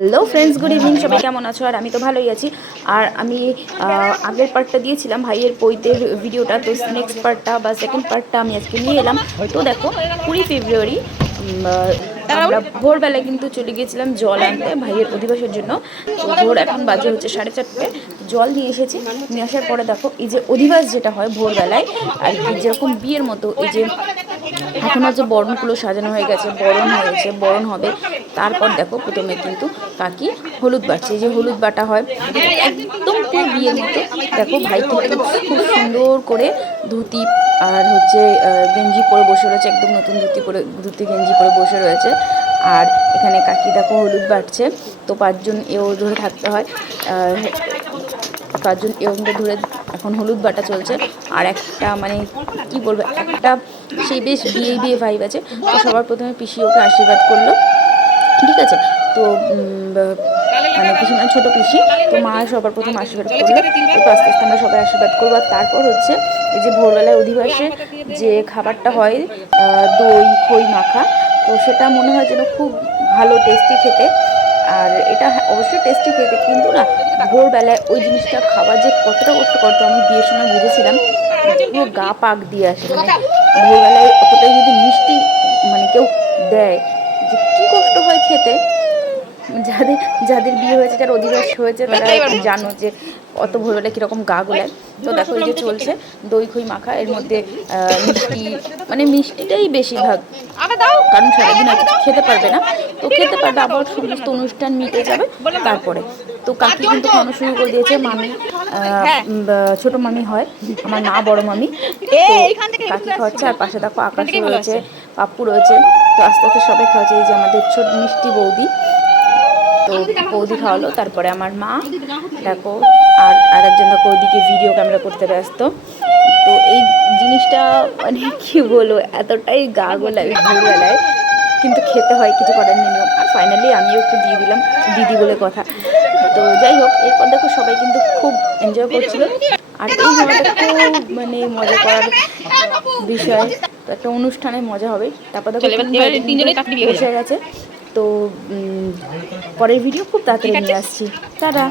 Hello friends, good evening. সবাই কেমন আছো? আর আমি তো ভালোই আছি। আর আমি আগের পার্টটা দিয়েছিলাম ভাইয়ের পৈতের ভিডিওটা, তো নেক্সট পার্টটা বা সেকেন্ড পার্টটা আমি আজকে নিয়ে এলাম। তো দেখো, 20 ফেব্রুয়ারি আমরা ভোরবেলায় কিন্তু চলে গিয়েছিলাম জল আনতে ভাইয়ের অধিবাসের জন্য। তো ভোর এখন বাজে হচ্ছে 4:30, জল নিয়ে এসেছি। নিয়ে আসার পরে দেখো, এই যে অধিবাস যেটা হয় ভোরবেলায় আর কি, যেরকম বিয়ের মতো, এই যে এখন হচ্ছে বরণগুলো সাজানো হয়ে গেছে, বরণ হয়েছে, বরণ হবে। তারপর দেখো প্রথমে কিন্তু কাকি হলুদ বাটছে, এই যে হলুদ বাটা হয় একদম পুরো বিয়ের মতো। দেখো ভাই কিন্তু খুব সুন্দর করে ধুতি আর হচ্ছে গেঞ্জি পরে বসে রয়েছে, একদম নতুন ধুতি গেঞ্জি পরে বসে রয়েছে। আর এখানে কাকি দেখো হলুদ বাটছে। তো 5 জন এও ধরে থাকতে হয়, 5 জন এওকে ধরে এখন হলুদ বাটা চলছে। আর একটা মানে কি বলবো, একটা সেই বেশ বিয়ে বিয়ে ভাইব আছে। তো সবার প্রথমে পিসি ওকে আশীর্বাদ করলো, ঠিক আছে। তো মানে পিসি মানে ছোটো পিসি, তো মা সবার প্রথম আশীর্বাদ করলো। তো আস্তে আস্তে আমরা সবাই আশীর্বাদ করবো। আর তারপর হচ্ছে এই যে ভোরবেলায় অধিবাসে যে খাবারটা হয়, দই খই মাখা, তো সেটা মনে হয় যেন খুব ভালো টেস্টি খেতে। আর এটা অবশ্যই টেস্টি খেতে, কিন্তু না ভোরবেলায় ওই জিনিসটা খাওয়া যে কতটা কষ্টকর, তো আমি বিয়ের সময় বুঝেছিলাম। পুরো গা পাক দিয়ে আসে, মানে ভোরবেলায় অতটাই যদি মিষ্টি মানে কেউ দেয়, যে কী কষ্ট হয় খেতে। যাদের যাদের বিয়ে হয়েছে, যারা অধিবাস হয়েছে, তারা জানো যে অত ভোরবেলায় কীরকম গা গোলায়। তো দেখো এই যে চলছে দই খই মাখা, এর মধ্যে মিষ্টি, মানে মিষ্টিটাই বেশিরভাগ, কারণ সারাদিন আর কিছু খেতে পারবে না। তো খেতে পারবে, আবার সমস্ত অনুষ্ঠান মিটে যাবে তারপরে। তো কাকি কিন্তু খাওয়ানো শুরু করে দিয়েছে। মামি, ছোট মামি হয় আমার মা, বড় মামি। তো কাকি খাওয়াচ্ছে, আর পাশে দেখো আকাশ রয়েছে, পাপ্পু রয়েছে। তো আস্তে আস্তে সবাই খাওয়াচ্ছে। এই যে আমাদের ছোট মিষ্টি বৌদি, তো বৌদি খাওয়ালো। তারপরে আমার মা দেখো, আর আরেকজন দেখো ওইদিকে ভিডিও ক্যামেরা করতে ব্যস্ত। তো এই জিনিসটা মানে কি বলবো, এতটাই গা গোলায় ভোরবেলায়, কিন্তু খেতে হয়, কিছু করার নেই, নিয়ম। আর ফাইনালি আমিও একটু দিয়ে দিলাম, দিদি বলে কথা। তো যাই হোক, এরপর দেখো সবাই কিন্তু খুব এনজয় করছিল। আর এই সময়টা খুব মানে মজা করার বিষয়, তো একটা অনুষ্ঠানে মজা হবে। তারপর দেখো বসে গেছে। তো পরের ভিডিও খুব তাড়াতাড়ি নিয়ে আসছি। টাটা।